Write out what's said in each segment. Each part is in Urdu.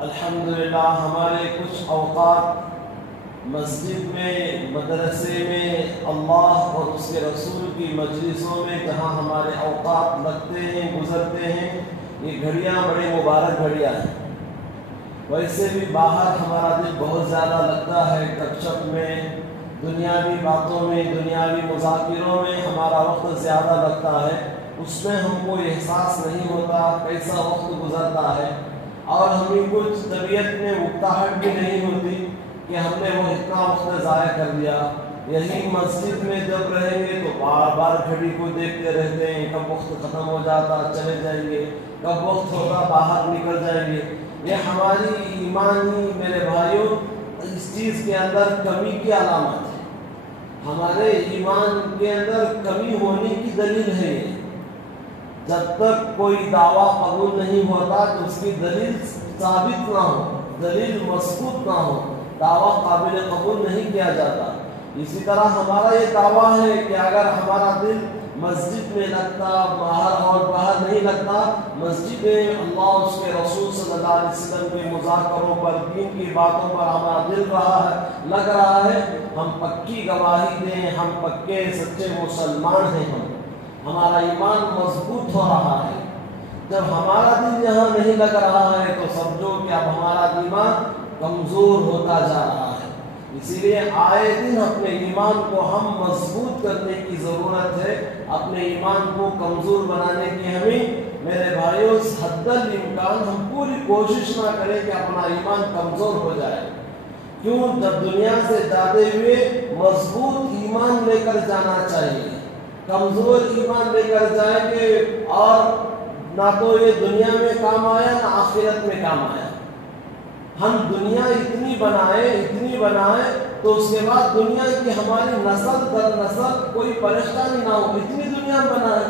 الحمدللہ ہمارے کچھ اوقات مسجد میں، مدرسے میں، اللہ اور اس کے رسول کی مجلسوں میں جہاں ہمارے اوقات لگتے ہیں، گزرتے ہیں، یہ گھڑیاں بڑی مبارک گھڑیاں ہیں۔ ویسے بھی باہر ہمارا دل بہت زیادہ لگتا ہے، گپ شپ میں، دنیاوی باتوں میں، دنیاوی مذاکروں میں ہمارا وقت زیادہ لگتا ہے۔ اس میں ہم کو احساس نہیں ہوتا کیسا وقت گزرتا ہے، اور ہمیں کچھ طبیعت میں اکتاہٹ بھی نہیں ہوتی کہ ہم نے وہ اتنا وقت ضائع کر دیا۔ یہی مسجد میں جب رہیں گے تو بار بار گھڑی کو دیکھتے رہتے ہیں، کب وقت ختم ہو جاتا چلے جائیں گے، کب وقت ہوگا باہر نکل جائیں گے۔ یہ ہماری ایمانی میرے بھائیوں اس چیز کے اندر کمی کی علامت ہے، ہمارے ایمان کے اندر کمی ہونے کی دلیل ہے یہ۔ جب تک کوئی دعویٰ قبول نہیں ہوتا کہ اس کی دلیل ثابت نہ ہو، دلیل مضبوط نہ ہو، دعویٰ قابل قبول نہیں کیا جاتا۔ اسی طرح ہمارا یہ دعویٰ ہے کہ اگر ہمارا دل مسجد میں لگتا، باہر اور باہر نہیں لگتا، مسجد میں اللہ اس کے رسول صلی اللہ علیہ وسلم کے مذاکروں پر، دین کی باتوں پر ہمارا دل لگ رہا ہے، ہم پکی گواہی دیں، ہم پکے سچے مسلمان ہیں، ہمارا ایمان مضبوط ہو رہا ہے۔ جب ہمارا دل یہاں نہیں لگ رہا ہے تو سمجھو کہ اب ہمارا ایمان کمزور ہوتا جا رہا ہے۔ اسی لیے آئے دن اپنے ایمان کو ہم مضبوط کرنے کی ضرورت ہے، اپنے ایمان کو کمزور بنانے کی ہمیں میرے بھائیوں حد الامکان ہم پوری کوشش نہ کریں کہ اپنا ایمان کمزور ہو جائے۔ کیوں؟ جب دنیا سے جاتے ہوئے مضبوط ایمان لے کر جانا چاہیے، کمزور ایمان لے کر جائیں گے اور نہ تو یہ دنیا میں کام آیا نہ آخرت میں کام آیا۔ ہم دنیا اتنی بنائیں تو اس کے بعد دنیا کی ہماری نسل در نسل کوئی پریشانی نہ ہو، اتنی دنیا بنائیں،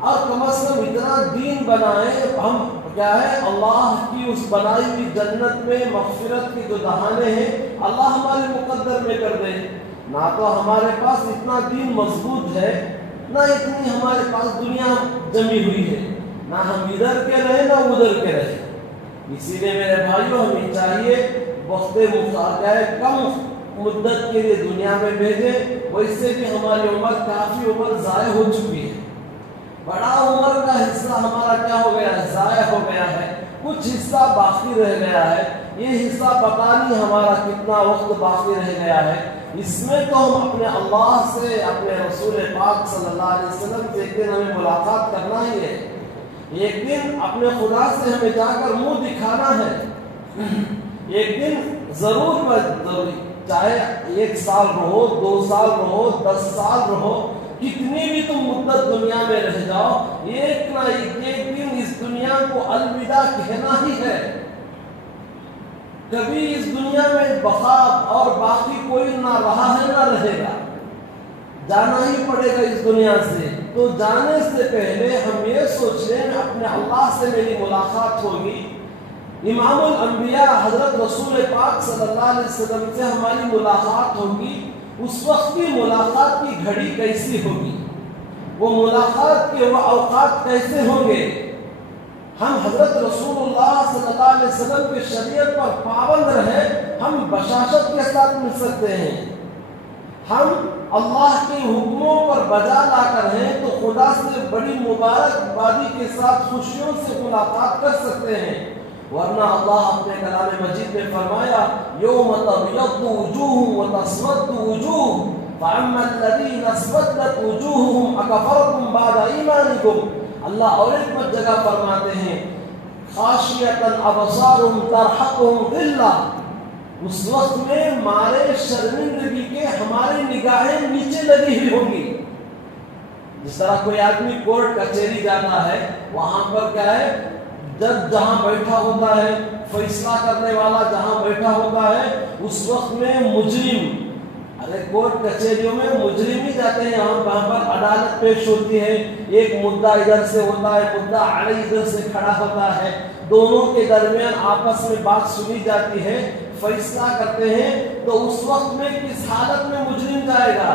اور کم از کم اتنا دین بنائیں ہم کیا ہے اللہ کی اس بنائی ہوئی جنت میں مغفرت کی جو دہانے ہیں اللہ ہمارے مقدر میں کر دے۔ نہ تو ہمارے پاس اتنا دین مضبوط ہے، نہ اتنی ہمارے پاس دنیا جمی ہوئی ہے، نہ ہم ادھر کے رہے نہ ادھر کے رہے۔ اسی لیے میرے بھائیوں ہمیں چاہیے وقت کم مدت کے لیے دنیا میں بھیجیں، ویسے بھی ہماری عمر کافی عمر ضائع ہو چکی ہے، بڑا عمر کا حصہ ہمارا کیا ہو گیا ہے، ضائع ہو گیا ہے، کچھ حصہ باقی رہ گیا ہے۔ یہ حصہ پتہ نہیں ہمارا کتنا وقت باقی رہ گیا ہے، اس میں تو ہم اپنے اللہ سے، اپنے رسول پاک صلی اللہ علیہ وسلم سے ایک دن ہمیں ملاقات کرنا ہی ہے، ایک دن اپنے خدا سے ہمیں جا کر منہ دکھانا ہے، ایک دن ضرور چاہے 1 سال رہو، 2 سال رہو، 10 سال رہو، کتنی بھی تم مدت دنیا میں رہ جاؤ، ایک نہ ایک دن اس دنیا کو الوداع کہنا ہی ہے۔ کبھی اس دنیا میں بقا اور باقی کوئی نہ رہا ہے نہ رہے گا، جانا ہی پڑے گا اس دنیا سے۔ تو جانے سے پہلے ہم یہ سوچ لیں اپنے اللہ سے میری ملاقات ہوگی، امام الانبیاء حضرت رسول پاک صلی اللہ علیہ وسلم سے ہماری ملاقات ہوگی، اس وقت کی ملاقات کی گھڑی کیسی ہوگی، وہ ملاقات کے وہ اوقات کیسے ہوں گے۔ ہم حضرت رسول اللہ صلی اللہ علیہ وسلم کی شریعت پر پابند رہے، ہم بشاشت کے ساتھ مل سکتے ہیں، ہم اللہ کے حکموں پر بجا لا کر ہیں تو خدا سے بڑی مبارک بادی کے ساتھ خوشیوں سے ملاقات کر سکتے ہیں۔ ورنہ اللہ اپنے کلام مجید میں فرمایا یوم تبیض وجوہ وتسود وجوہ فاما الذین اسودت وجوہہم اکفرتم بعد ایمانکم۔ اللہ اور ایک جگہ فرماتے ہیں خاشعۃ ابصارہم ترہقہم ذلہ، اس وقت میں مارے شرمندگی کے ہماری نگاہیں نیچے لگی ہوئی ہوں گی۔ جس طرح کوئی آدمی کورٹ کچہری جاتا ہے، وہاں پر کیا ہے، جج جہاں بیٹھا ہوتا ہے، فیصلہ کرنے والا جہاں بیٹھا ہوتا ہے، اس وقت میں مجرم، کورٹ کچہریوں میں مجرم ہی جاتے ہیں، وہاں پر عدالت پیش ہوتی ہے، ایک مدعا ادھر سے ہوتا ہے، مدعا علیہ ادھر سے کھڑا ہوتا ہے، دونوں کے درمیان آپس میں بات سنی جاتی ہے، فیصلہ کرتے ہیں۔ تو اس وقت میں کس حالت میں مجرم جائے گا؟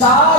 4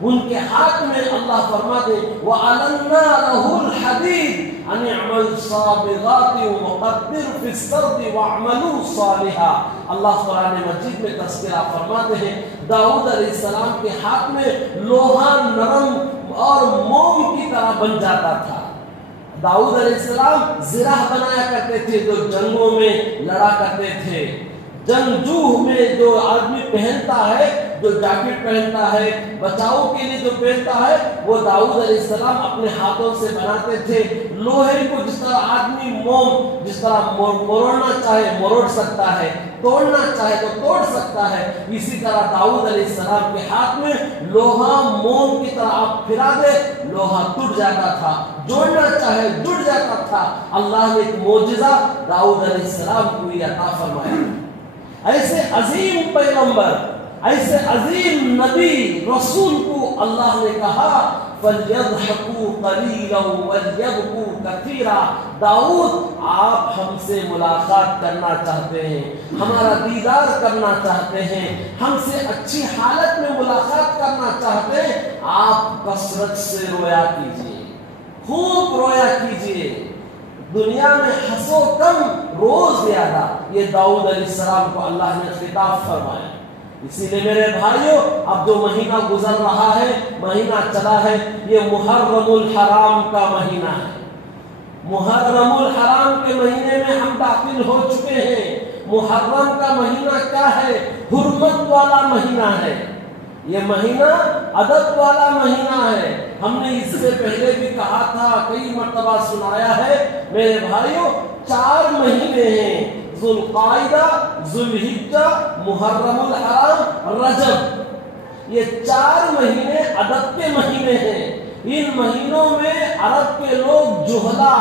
ان کے ہاتھ میں اللہ فرماتے وَأَلَنَّا لَهُ الْحَدِيدِ أَنِ اعْمَلْ صَابِغَاتٍ وَقَدِّرْ فِي السَّرْدِ وَاعْمَلُوا صَالِحًا۔ اللہ قرآن مجید میں تذکرہ فرماتے ہیں داؤد علیہ السلام کے ہاتھ میں لوہا نرم اور موم کی طرح بن جاتا تھا۔ داؤد علیہ السلام زرہ بنایا کرتے تھے جو جنگوں میں لڑا کرتے تھے۔ جنگجوہ میں جو آدمی پہنتا ہے، جو جاکٹ پہنتا ہے، بچاؤ کے لیے جو پہنتا ہے، وہ داؤد علیہ السلام اپنے ہاتھوں سے بناتے تھے۔ لوہے کو جس طرح آدمی موم جس طرح مروڑنا چاہے مروڑ سکتا ہے، توڑنا چاہے تو توڑ سکتا ہے، اسی طرح داؤد علیہ السلام کے ہاتھ میں لوہا موم کی طرح آپ پھرا دے لوہا ٹوٹ جاتا تھا، جوڑنا چاہے جڑ جاتا تھا۔ اللہ نے ایک معجزہ داؤد علیہ السلام کو یہ عطا فرمایا۔ ایسے عظیم پیغمبر، ایسے عظیم نبی رسول کو اللہ نے کہا فَلْيَضْحَكُوا قَلِيلًا وَلْيَبْكُوا كَثِيرًا۔ داؤد آپ ہم سے ملاقات کرنا چاہتے ہیں، ہمارا دیدار کرنا چاہتے ہیں، ہم سے اچھی حالت میں ملاقات کرنا چاہتے ہیں، آپ کثرت سے رویا کیجئے، خوب رویا کیجئے، دنیا میں ہنسو کم روز زیادہ۔ یہ داؤد علیہ السلام کو اللہ نے خطاب فرمایا۔ اسی لیے میرے بھائیوں اب جو مہینہ گزر رہا ہے، مہینہ چلا ہے، یہ محرم الحرام کا مہینہ ہے۔ محرم الحرام کے مہینے میں ہم داخل ہو چکے ہیں۔ محرم کا مہینہ کیا ہے؟ حرمت والا مہینہ ہے۔ یہ مہینہ ادب والا مہینہ ہے۔ ہم نے اس سے پہلے بھی کہا تھا، کئی مرتبہ سنایا ہے میرے بھائیوں، 4 مہینے ہیں، ذوالقعدہ، ذوالحجہ، محرم الحرام، رجب۔ یہ 4 مہینے ادب کے مہینے ہیں۔ ان مہینوں میں عرب کے لوگ جہلا،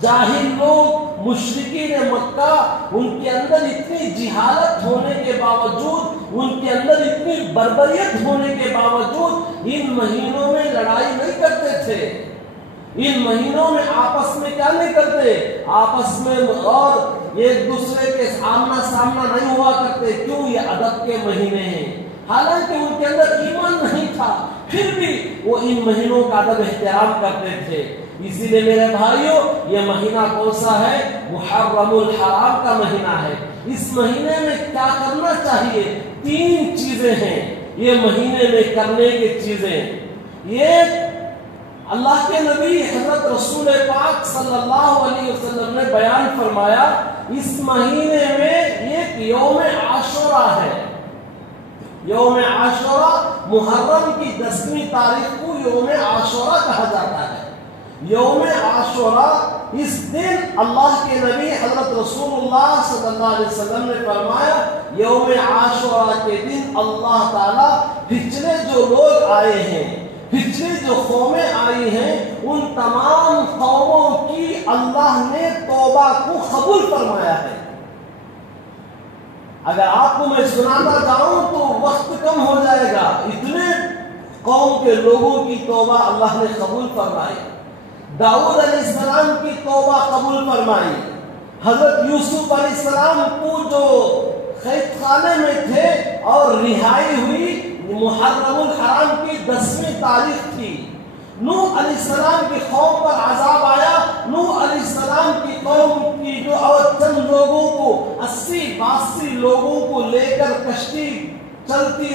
جاہل لوگ، مشرکین مکہ، ان کے اندر اتنی جہالت ہونے کے باوجود، ان کے اندر اتنی بربریت ہونے کے باوجود ان مہینوں میں لڑائی نہیں کرتے تھے۔ ان مہینوں میں آپس میں کیا نہیں کرتے؟ آپس میں اور ایک دوسرے کے سامنا نہیں ہوا کرتے۔ کیوں؟ یہ ادب کے مہینے ہیں۔ حالانکہ ان کے اندر ایمان نہیں تھا، پھر بھی وہ ان مہینوں کا ادب احترام کرتے تھے۔ اسی لیے میرے بھائیوں یہ مہینہ کون سا ہے؟ محرم الحرام کا مہینہ ہے۔ اس مہینے میں کیا کرنا چاہیے؟ 3 چیزیں ہیں یہ مہینے میں کرنے کی چیزیں۔ یہ اللہ کے نبی حضرت رسول پاک صلی اللہ علیہ وسلم نے بیان فرمایا۔ اس مہینے میں ایک یوم عاشوراء ہے۔ یوم عاشوراء محرم کی 10ویں تاریخ کو یوم عاشوراء کہا جاتا ہے۔ یوم عاشوراء اس دن اللہ کے نبی حضرت رسول اللہ صلی اللہ علیہ وسلم نے فرمایا یوم عاشوراء کے دن اللہ تعالیٰ پچھلے جو لوگ آئے ہیں، پچھلے جو قومیں آئی ہیں، ان تمام قوموں کی اللہ نے توبہ کو قبول فرمایا ہے۔ اگر آپ کو میں سناتا جاؤں تو وقت کم ہو جائے گا، اتنے قوم کے لوگوں کی توبہ اللہ نے قبول فرمائی۔ داؤد علیہ السلام کی توبہ قبول فرمائی۔ حضرت یوسف علیہ السلام کو جو قید خانے میں تھے اور رہائی ہوئی، محرم الحرام کی 10ویں تاریخ تھی۔ نوح علیہ السلام کی قوم پر عذاب آیا۔ نوح علیہ السلام کی قوم کی جو اور چند لوگوں کو 80-82 لوگوں کو لے کر کشتی چلتی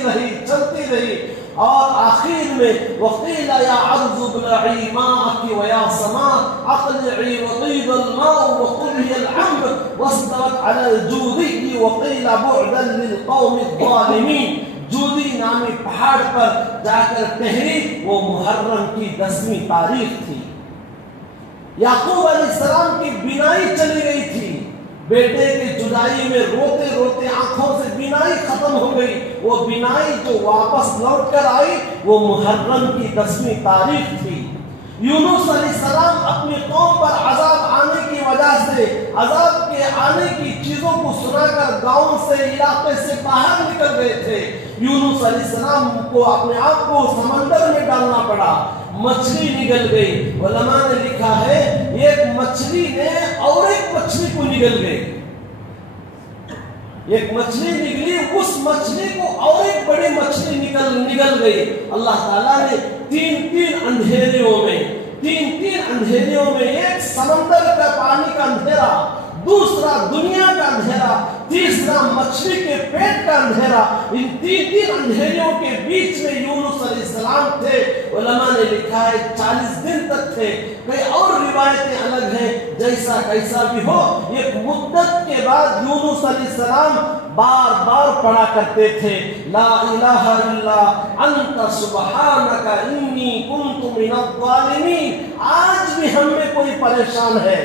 رہی اور آخر میں وقیل یا عرض ابلعی ماءک ویا سماء اقلعی وطیب الماء وقلی العمر واستوت علی الجودی وقیل بعدا للقوم الظالمین۔ جودی نامی پہاڑ پر جا کر ٹھہری، وہ محرم کی 10ویں تاریخ تھی۔ یعقوب علیہ السلام کی بینائی چلی گئی تھی، بیٹے کی جدائی میں روتے روتے آنکھوں سے بینائی ختم ہو گئی۔ وہ بینائی جو واپس لوٹ کر آئی وہ محرم کی 10ویں تاریخ تھی۔ یونس علیہ السلام اپنی قوم پر عذاب آنے کی وجہ سے، عذاب کے آنے کی چیزوں کو سنا کر گاؤں سے، علاقے سے باہر نکل گئے تھے۔ یونس علیہ السلام کو اپنے آپ کو سمندر میں ڈالنا پڑا، مچھلی نگل گئی۔ علماء نے لکھا ہے ایک مچھلی نے اور ایک مچھلی کو نگل گئی۔ ایک مچھلی نکلی، اس مچھلی کو اور ایک بڑی مچھلی نکل گئی۔ اللہ تعالیٰ نے تین اندھیریوں میں، ایک سمندر کا پانی کا اندھیرا، دوسرا دنیا کا اندھیرا، تیسرا مچھلی کے پیٹ کا اندھیرا، ان تین اندھیریوں کے بیچ میں یونس علیہ السلام تھے۔ علماء نے لکھا ہے 40 دن تک تھے، کئی اور روایتیں الگ ہیں۔ جیسا کیسا بھی ہو، ایک مدت کے بعد یونس علیہ السلام بار بار پڑھا کرتے تھے لا الہ الا انت سبحانک انی کنت من الظالمین۔ آج بھی ہم میں کوئی پریشان ہے،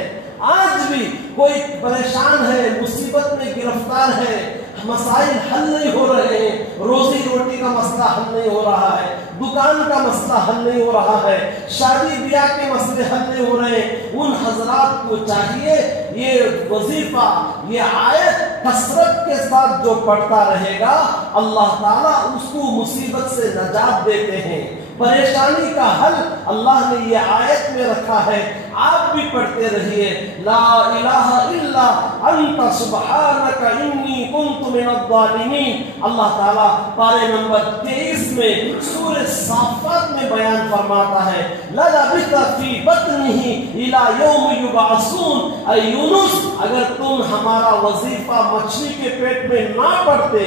آج بھی کوئی پریشان ہے، مصیبت میں گرفتار ہے، مسائل حل نہیں ہو رہے ہیں، روزی روٹی کا مسئلہ حل نہیں ہو رہا ہے، دکان کا مسئلہ حل نہیں ہو رہا ہے، شادی بیاہ کے مسئلے حل نہیں ہو رہے ہیں۔ ان حضرات کو چاہیے یہ وظیفہ، یہ آیت کثرت کے ساتھ جو پڑھتا رہے گا، اللہ تعالیٰ اس کو مصیبت سے نجات دیتے ہیں۔ پریشانی کا حل اللہ نے یہ آیت میں رکھا ہے، آپ بھی پڑھتے رہیے لا الہ الا انت سبحانک انی کنت من الظالمین۔ اللہ تعالیٰ پارے نمبر 23 میں سورہ صافات میں بیان فرماتا ہے لَلَبِثَ فِي بَطْنِهِ إِلَى يَوْمِ يُبْعَثُونَ۔ اے یونس، اگر تم ہمارا وظیفہ مچھلی کے پیٹ میں نہ پڑھتے،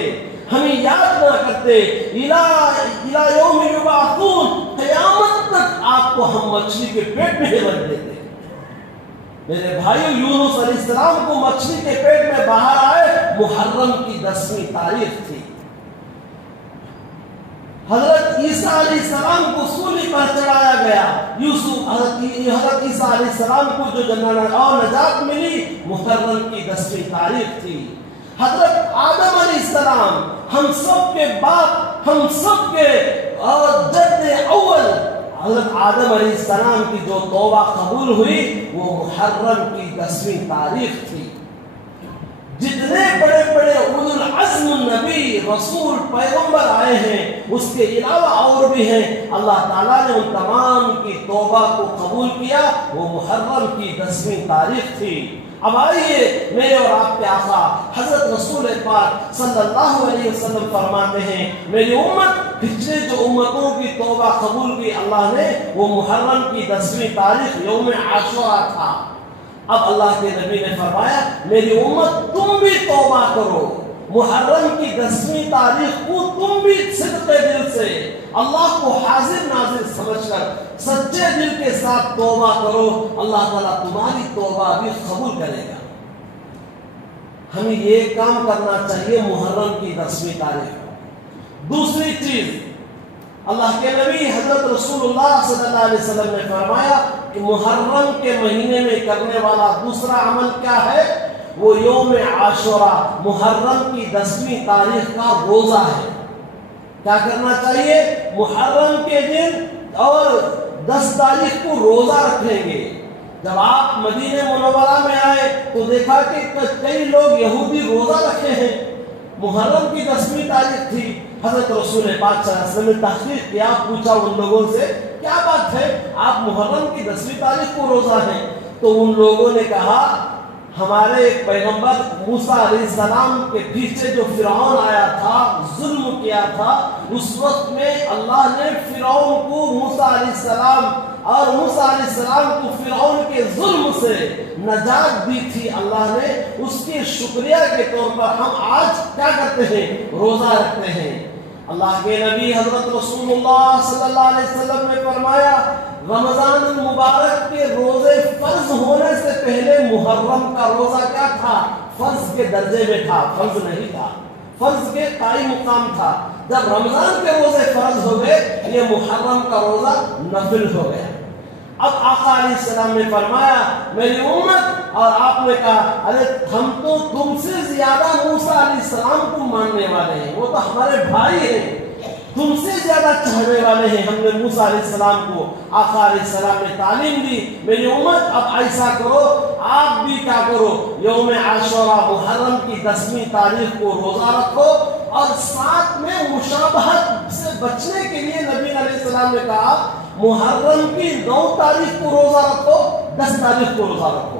ہمیں یاد نہ کرتے، الى یوم یبعثون، قیامت تک آپ کو ہم مچھلی کے پیٹ میں رکھ دیتے۔ میرے بھائیو، یونس علیہ السلام کو مچھلی کے پیٹ میں باہر آئے محرم کی 10ویں تاریخ تھی۔ حضرت عیسیٰ علیہ السلام کو سولی پر چڑھایا گیا۔ حضرت عیسیٰ علیہ السلام کو جو جنت اور نجات ملی محرم کی 10ویں تاریخ تھی۔ حضرت آدم علیہ السلام، ہم سب کے باپ، ہم سب کے جد اول، حضرت آدم علیہ السلام کی جو توبہ قبول ہوئی وہ محرم کی 10ویں تاریخ تھی۔ جتنے بڑے بڑے اولو العزم نبی، رسول، پیغمبر آئے ہیں، اس کے علاوہ اور بھی ہیں، اللہ تعالیٰ نے ان تمام کی توبہ کو قبول کیا، وہ محرم کی 10ویں تاریخ تھی۔ اب آئیے، میرے اور آپ کے آقا حضرت رسول پاک صلی اللہ علیہ وسلم فرماتے ہیں میری امت پچھلے جو امتوں کی توبہ قبول کی اللہ نے، وہ محرم کی 10ویں تاریخ یوم عاشوراء تھا۔ اب اللہ کے نبی نے فرمایا میری امت تم بھی توبہ کرو، محرم کی 10ویں تاریخ کو تم بھی صدقے دل سے اللہ کو حاضر ناظر سمجھ کر سچے دل کے ساتھ توبہ کرو، اللہ تعالیٰ تمہاری توبہ بھی قبول کرے گا۔ ہمیں یہ کام کرنا چاہیے محرم کی 10ویں تاریخ۔ دوسری چیز، اللہ کے نبی حضرت رسول اللہ صلی اللہ علیہ وسلم نے فرمایا کہ محرم کے مہینے میں کرنے والا دوسرا عمل کیا ہے؟ وہ یوم عاشوراء، محرم کی 10ویں تاریخ کا روزہ ہے۔ کیا کرنا چاہیے؟ محرم کے دن اور 10 تاریخ کو روزہ رکھیں گے۔ جب آپ مدینہ منورہ میں آئے تو دیکھا کہ کئی لوگ یہودی روزہ رکھے ہیں۔ محرم کی 10ویں تاریخ تھی، حضرت رسول پاک صلی اللہ علیہ وسلم نے تحقیق کیا، پوچھا ان لوگوں سے کیا بات ہے آپ محرم کی 10ویں تاریخ کو روزہ ہیں؟ تو ان لوگوں نے کہا ہمارے پیغمبر موسیٰ علیہ السلام کے پیچھے جو فرعون آیا تھا، ظلم کیا تھا، اس وقت میں اللہ نے فرعون کو موسیٰ علیہ السلام اور موسیٰ علیہ السلام کو فرعون کے ظلم سے نجات دی تھی اللہ نے، اس کے شکریہ کے طور پر ہم آج کیا کرتے ہیں؟ روزہ رکھتے ہیں۔ اللہ کے نبی حضرت رسول اللہ صلی اللہ علیہ وسلم نے فرمایا رمضان المبارک کے روزے فرض ہونے سے پہلے محرم کا روزہ کیا تھا؟ فرض کے درجے میں تھا، فرض نہیں تھا، فرض کے قائم مقام تھا۔ جب رمضان کے روزے فرض ہو گئے، یہ محرم کا روزہ نفل ہو گیا۔ اب آقا علیہ السلام نے فرمایا میری امت، اور آپ نے کہا ارے ہم تو تم سے زیادہ موسیٰ علیہ السلام کو ماننے والے ہیں، وہ تو ہمارے بھائی ہیں، تم سے زیادہ چاہنے والے ہیں ہم نے موسیٰ علیہ السلام کو۔ آقا علیہ السلام نے تعلیم دی میری امت اب ایسا کرو، آپ بھی کیا کرو، یوم عاشوراء محرم کی 10ویں تاریخ کو روزہ رکھو، اور ساتھ میں مشابہت سے بچنے کے لیے نبی علیہ السلام نے کہا محرم کی 9 تاریخ کو روزہ رکھو، 10 تاریخ کو روزہ رکھو،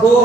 2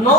9,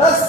10,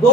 2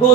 2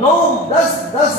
9, 10, 10,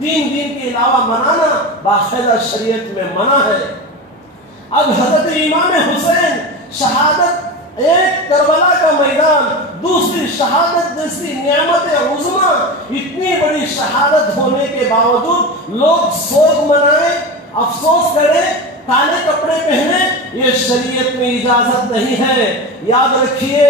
3 دن کے علاوہ منانا باقاعدہ شریعت میں منع ہے۔ اب حضرت امام حسین شہادت، ایک کربلا کا میدان، دوسری شہادت جیسی نعمت عظما، اتنی بڑی شہادت ہونے کے باوجود لوگ سوگ منائیں، افسوس کریں، کالے کپڑے پہنے، یہ شریعت میں اجازت نہیں ہے۔ یاد رکھیے،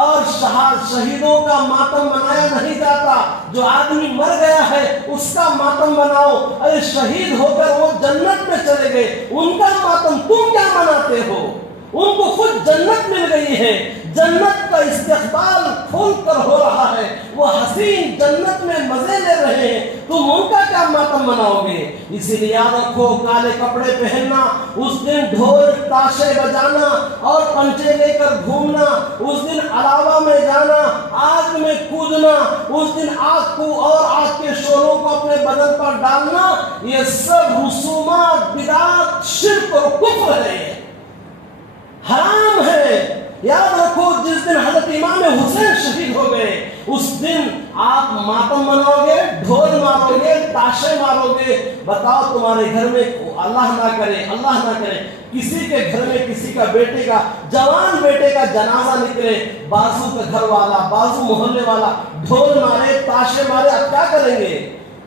اور شہیدوں کا ماتم منایا نہیں جاتا، جو آدمی مر گیا ہے اس کا ماتم مناؤ۔ ارے شہید ہو کر وہ جنت میں چلے گئے، ان کا ماتم تم کیا مناتے ہو؟ ان کو خود جنت مل گئی ہے، جنت کا استقبال کھول کر ہو رہا ہے، وہ حسین جنت میں مزے لے رہے ہیں، تم ان کا کیا ماتم مناؤ گے؟ اسی لیے یاد رکھو، کالے کپڑے پہننا، اس دن ڈھول تاشے بجانا اور پنچے لے کر گھومنا، اس دن علاوہ میں جانا، آگ میں کودنا، اس دن آگ کو اور آگ کے شعلوں کو اپنے بدن پر ڈالنا، یہ سب رسومات، بدعات، شرک اور کفر ہے، حرام ہے۔ یاد رکھو، جس دن حضرت امام حسین شہید ہو گئے اس دن آپ ماتم مناؤ گے، ڈھول مارو گے، تاشے مارو گے۔ بتاؤ تمہارے گھر میں اللہ نہ کرے کسی کے گھر میں کسی کا بیٹے کا، جوان بیٹے کا جنازہ نکلے، بازو کا گھر والا، بازو محلے والا ڈھول مارے، تاشے مارے، اب کیا کریں گے؟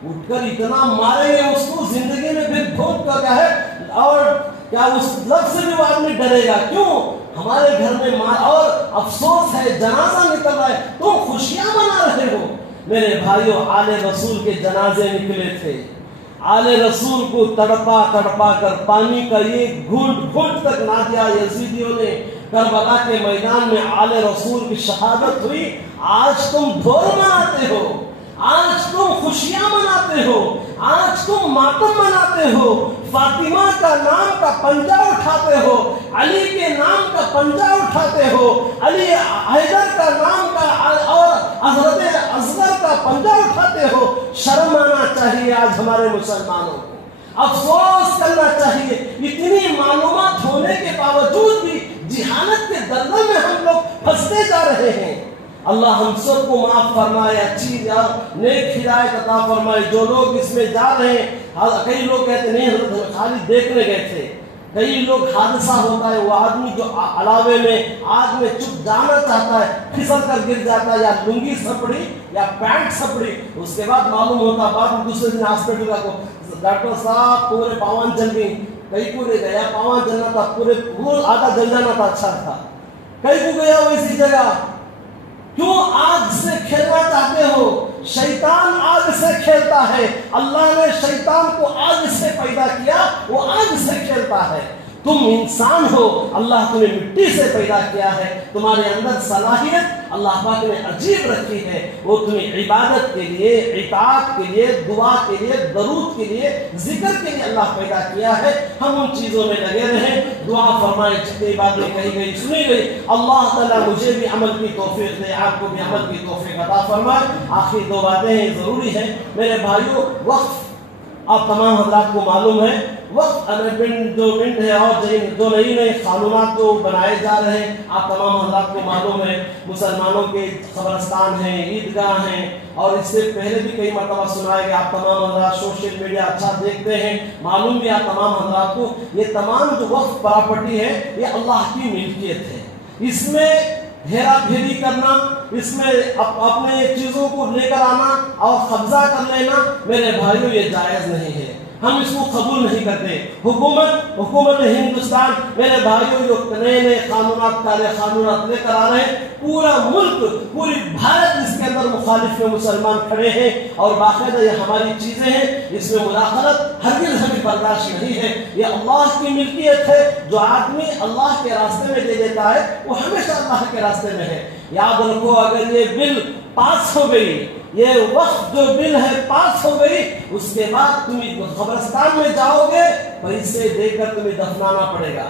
اٹھ کر اتنا ماریں گے اس کو، زندگی میں پھر ڈھول کا کیا ہے، اور کیا اس لفظ سے بھی وہ آدمی ڈرے گا؟ کیوں؟ ہمارے گھر میں مار، اور افسوس ہے جنازہ نکل رہا ہے، تم خوشیاں منا رہے ہو۔ میرے بھائیوں، آل رسول کے جنازے نکلے تھے، آل رسول کو تڑپا تڑپا کر پانی کا ایک گھونٹ گھونٹ تک نہ دیا یزیدیوں نے۔ کربلا کے میدان میں آل رسول کی شہادت ہوئی، آج تم ڈھول مناتے ہو، آج تم خوشیاں مناتے ہو، آج تم ماتم مناتے ہو، فاطمہ کا نام کا پنجہ اٹھاتے ہو، علی کے نام کا پنجہ اٹھاتے ہو، علی حیدر کا نام کا اور حضرت اصغر کا پنجہ اٹھاتے ہو۔ شرم آنا چاہیے آج ہمارے مسلمانوں کو، افسوس کرنا چاہیے، اتنی معلومات ہونے کے باوجود بھی جہالت کے دلدل میں ہم لوگ پھنستے جا رہے ہیں۔ اللہ ہم سب کو معاف فرمائے، اچھی نیک ہدایت عطا فرمائے۔ جو لوگ اس میں جا رہے ہیں، کئی لوگ کہتے نہیں حضرت خالی دیکھنے گئے تھے، کئی لوگ حادثہ ہوتا ہے، وہ آدمی جو علاوے میں آگ میں چھپ جانا چاہتا ہے، پھسل کر گر جاتا ہے، یا لنگی سپڑی یا پینٹ سپڑی، اس کے بعد معلوم ہوتا، بعد میں دوسرے دن ہاسپٹل کا کو ڈاکٹر صاحب پورے پاون جل گئی، کئی کو لے گیا پاون جلنا تھا، پورے آدھا جل جانا تھا، اچھا تھا، کئی کو گیا ویسی جگہ۔ کیوں آگ سے کھیلنا چاہتے ہو؟ شیطان آگ سے کھیلتا ہے، اللہ نے شیطان کو آگ سے پیدا کیا، وہ آگ سے کھیلتا ہے۔ تم انسان ہو، اللہ تمہیں مٹی سے پیدا کیا ہے، تمہارے اندر صلاحیت اللہ پاک نے عجیب رکھی ہے، وہ تمہیں عبادت کے لیے، اطاعت کے لیے، دعا کے لیے، درود کے لیے، ذکر کے لیے اللہ پیدا کیا ہے۔ ہم ان چیزوں میں لگے رہیں، دعا فرمائیں، جتنی باتیں کہی گئی سنی گئی، اللہ تعالیٰ مجھے بھی عمل کی توفیق دے، آپ کو بھی عمل کی توفیق عطا فرمائے۔ آخری 2 باتیں ضروری ہیں میرے بھائیوں، وقت آپ تمام حضرات کو معلوم ہے، وقت جو منٹ ہے، اور جو نئی نئے قانونات جو بنائے جا رہے ہیں، آپ تمام حضرات کو معلوم ہے، مسلمانوں کے قبرستان ہیں، عیدگاہ ہیں، اور اس سے پہلے بھی کئی مرتبہ سنائے گا، آپ تمام حضرات سوشل میڈیا اچھا دیکھتے ہیں، معلوم بھی آپ تمام حضرات کو، یہ تمام جو وقف پراپرٹی ہے یہ اللہ کی ملکیت ہے، اس میں ہیرا پھیری کرنا، اس میں اپنے چیزوں کو لے کر آنا اور قبضہ کر لینا، میرے بھائیوں یہ جائز نہیں ہے، ہم اس کو قبول نہیں کرتے۔ حکومت ہندوستان، میرے بھائیوں، جو نئے نئے قانونات، کالے قانونات لے کر آ رہے ہیں، پورا ملک، پوری بھارت اس کے اندر مخالف میں مسلمان کھڑے ہیں، اور باقاعدہ یہ ہماری چیزیں ہیں، اس میں مداخلت ہرگز ہمیں برداشت نہیں ہے، یہ اللہ کی ملکیت ہے، جو آدمی اللہ کے راستے میں دے دیتا ہے وہ ہمیشہ اللہ کے راستے میں ہے۔ یاد رکھو، اگر یہ بل پاس ہو گئی، یہ وقت جو بل ہے پاس ہو گئی، اس کے بعد تم قبرستان میں جاؤ گے، پیسے دے کر تمہیں دفنانا پڑے گا،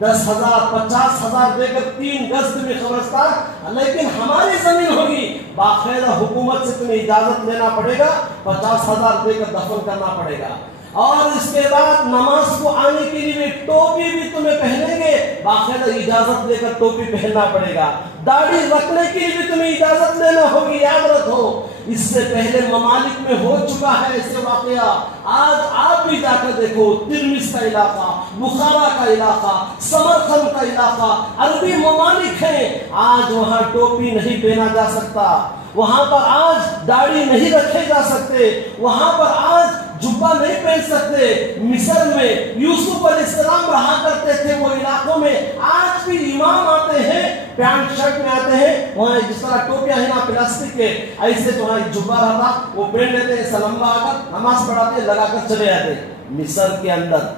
10,000 50,000 دے کر 3 گز تمہیں قبرستان، لیکن ہماری زمین ہوگی، باقاعدہ حکومت سے تمہیں اجازت لینا پڑے گا، 50,000 دے کر دفن کرنا پڑے گا، اور اس کے بعد نماز کو آنے کے لیے ٹوپی بھی تمہیں پہنیں گے، باقاعدہ اجازت لے کر ٹوپی پہننا پڑے گا. داڑھی رکھنے کے لیے بھی تمہیں اجازت لینا ہوگی, یاد رکھو. اس سے پہلے ممالک میں ہو چکا ہے ایسے واقعہ. آج آپ بھی جا کر دیکھو, ترمز کا علاقہ, بخارا کا علاقہ, سمرقند کا علاقہ, عربی ممالک ہیں. آج وہاں ٹوپی نہیں پہنا جا سکتا, وہاں پر آج داڑھی نہیں رکھے جا سکتے, وہاں پر آج جبہ نہیں پہن سکتے. مصر میں یوسف علیہ السلام رہا کرتے تھے وہ علاقوں میں. آج بھی امام آتے ہیں پینٹ شرٹ میں آتے ہیں, وہاں جس طرح ٹوپیاں ہیں نا پلاسٹک کے, ایسے جو ہے جبہ رہتا وہ پہن لیتے ہیں, سلمبا آ کر نماز پڑھاتے لگا کر چلے جاتے. مصر کے اندر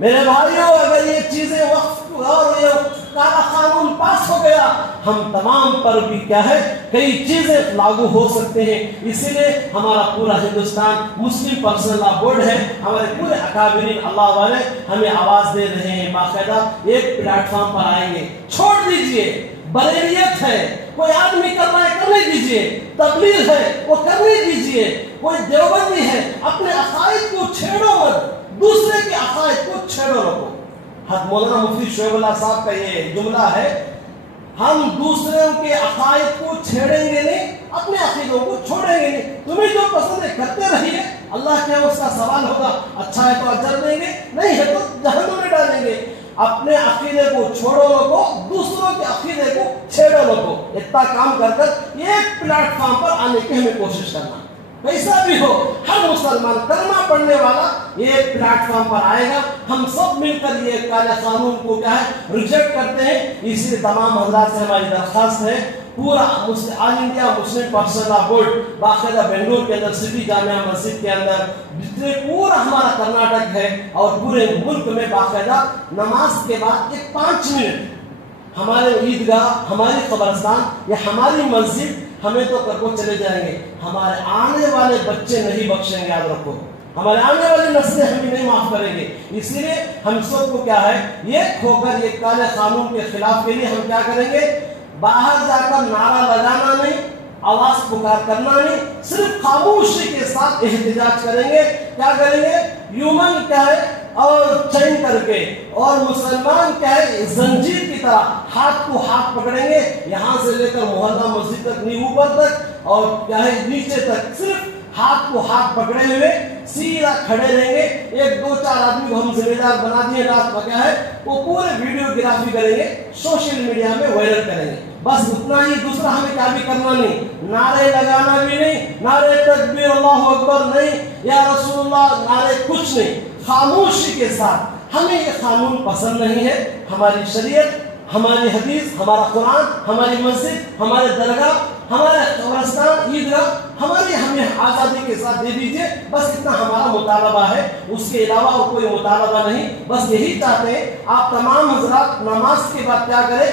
میرے بھائیوں اگر یہ چیزیں وقت اور یہ کالا قانون پاس ہو گیا, ہم تمام پر بھی کیا ہے کئی چیزیں لاگو ہو سکتے ہیں. اسی لیے ہمارا پورا ہندوستان مسلم پرسنل لا بورڈ ہے, ہمارے پورے اکابرین اللہ والے ہمیں آواز دے رہے ہیں. باقاعدہ ایک پلیٹ فارم پر آئیں گے. چھوڑ دیجئے, بریلیت ہے, کوئی آدمی کر رہا ہے کرنے دیجئے, تبلیغ ہے وہ کرنے دیجئے, کوئی دیوبندی ہے اپنے عقائد کو چھیڑو مت, دوسرے کے عقائد کو چھیڑو رکھو. حضرت مولانا مفتی شعیب اللہ صاحب کا یہ جملہ ہے, ہم دوسروں کے عقائد کو چھیڑیں گے نہیں, اپنے عقیدوں کو چھوڑیں گے نہیں. تمہیں جو پسند ہے کرتے رہیے, اللہ کیا اس کا سوال ہوگا, اچھا ہے تو اجر دیں گے, نہیں ہے تو جہنم میں ڈالیں گے. اپنے عقیدے کو چھوڑو لوگو, دوسروں کے عقیدے کو چھیڑو لوگو. اتنا کام کر کر ایک پلیٹ فارم پر آنے کی ہمیں کوشش کرنا. پیسہ بھی ہو, ہر مسلمان کلمہ پڑھنے والا یہ پلیٹ فارم پر آئے گا. ہم سب مل کر یہ کالے قانون کو کیا ہے ریجیکٹ کرتے ہیں. اس لیے تمام حضرات سے ہماری درخواست ہے, پورا آل انڈیا مسلم پرسنل لا بورڈ باقاعدہ بنگلور کے اندر سٹی جامعہ مسجد کے اندر جتنے پورا ہمارا کرناٹک ہے اور پورے ملک میں باقاعدہ نماز کے بعد ایک 5 منٹ ہمارے عیدگاہ, ہماری قبرستان یا ہماری مسجد ہمیں تو کر کو چلے جائیں گے, ہمارے آنے والے بچے نہیں بخشیں گے. یاد رکھو, ہمارے آنے والی نسلیں ہمیں نہیں معاف کریں گے. اس لیے ہم سب کو کیا ہے یہ کھو کر یہ کالے قانون کے خلاف کے لیے ہم کیا کریں گے, باہر جا کر نعرہ لگانا نہیں, آواز پکار کرنا نہیں, صرف خاموشی کے ساتھ احتجاج کریں گے. کیا کریں گے, یومن کیا ہے اور چین کر کے, اور مسلمان کیا ہے زنجیر کی طرح ہاتھ کو ہاتھ پکڑیں گے, یہاں سے لے کر محلہ مسجد تک, نہیں اوپر تک اور کیا ہے نیچے تک, صرف ہاتھ کو ہاتھ پکڑے ہوئے سیدھا کھڑے رہیں گے. 1-2-4 آدمی کو ہم ذمہ دار بنا دیے, رات کو کیا ہے وہ پورے ویڈیو گرافی کریں گے, سوشل میڈیا میں وائرل کریں گے. بس اتنا ہی, دوسرا ہمیں کیا بھی کرنا نہیں, نعرے لگانا بھی نہیں, نعرے تکبیر اللہ اکبر نہیں, یا رسول اللہ نعرے کچھ نہیں. خاموشی کے ساتھ ہمیں یہ قانون پسند نہیں ہے. ہماری شریعت, ہماری حدیث, ہمارا قرآن, ہماری مسجد, ہمارے درگاہ, ہمارے قبرستان, عیدگاہ, ہماری ہمیں آزادی کے ساتھ دے دیجئے. بس اتنا ہمارا مطالبہ ہے, اس کے علاوہ اور کوئی مطالبہ نہیں. بس یہی چاہتے ہیں آپ تمام حضرات نماز کے بعد کیا کریں,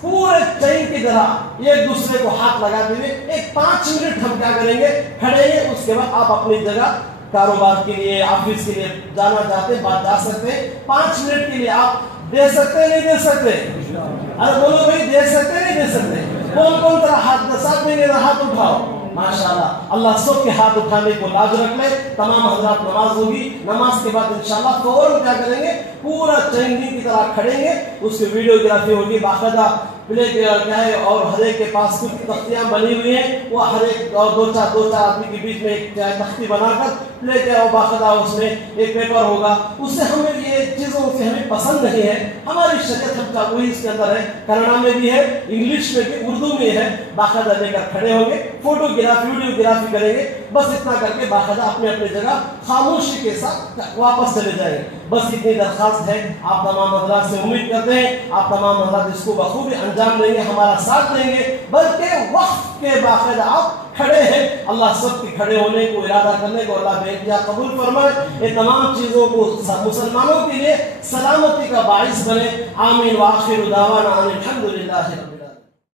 پورے چین کی طرح ایک دوسرے کو ہاتھ لگاتے ہوئے ایک 5 منٹ ہم کیا کریں گے کھڑے ہیں. اس کے بعد آپ اپنی جگہ کاروبار کے لیے, آفس کے لیے جانا چاہتے ہیں, بات جا سکتے ہیں. 5 منٹ کے لیے آپ دے سکتے نہیں دے سکتے, ارے بولو بھائی دے سکتے نہیں دے سکتے, کون طرح ہاتھ ساتھ میں ہاتھ اٹھاؤ. ماشاءاللہ اللہ سب کے ہاتھ اٹھانے کو لاج رکھ لے. تمام حضرات نماز ہوگی, نماز کے بعد انشاءاللہ فوراً کیا کریں گے, پورا چینی کی طرح کھڑیں گے, اس کی ویڈیو گرافی ہوگی باقاعدہ پلے کیا ہے, اور ہر ایک کے پاس کچھ تختیاں بنی ہوئی ہیں, وہ ہر ایک اور 2-4 آدمی کے بیچ میں ایک تختی بنا کر پلے کیا ہو, باقاعدہ اس میں ایک پیپر ہوگا. اس سے ہمیں یہ چیزوں سے ہمیں پسند نہیں ہے. ہماری شریعت ہم کا وہی اس کے اندر ہے, کنڑا میں بھی ہے, انگلش میں بھی, اردو میں ہے. باقاعدہ لے کر کھڑے ہوں گے, فوٹو گرافی ویڈیو گرافی کریں گے. بس اتنا کر کے باقاعدہ اپنے اپنے جگہ خاموشی کے ساتھ واپس چلے جائیں گے. بس اتنی درخواست ہے. آپ تمام حضرات سے امید کرتے ہیں آپ تمام حضرات اس کو بخوبی انجام دیں گے, ہمارا ساتھ دیں گے, بلکہ وقت کے باقاعدہ آپ کھڑے ہیں. اللہ سب کے کھڑے ہونے کو, ارادہ کرنے کو اللہ بے انتہا قبول فرمائے. یہ تمام چیزوں کو مسلمانوں کے لیے سلامتی کا باعث بنے. آمین. وآخر دعوانا ان الحمد للہ.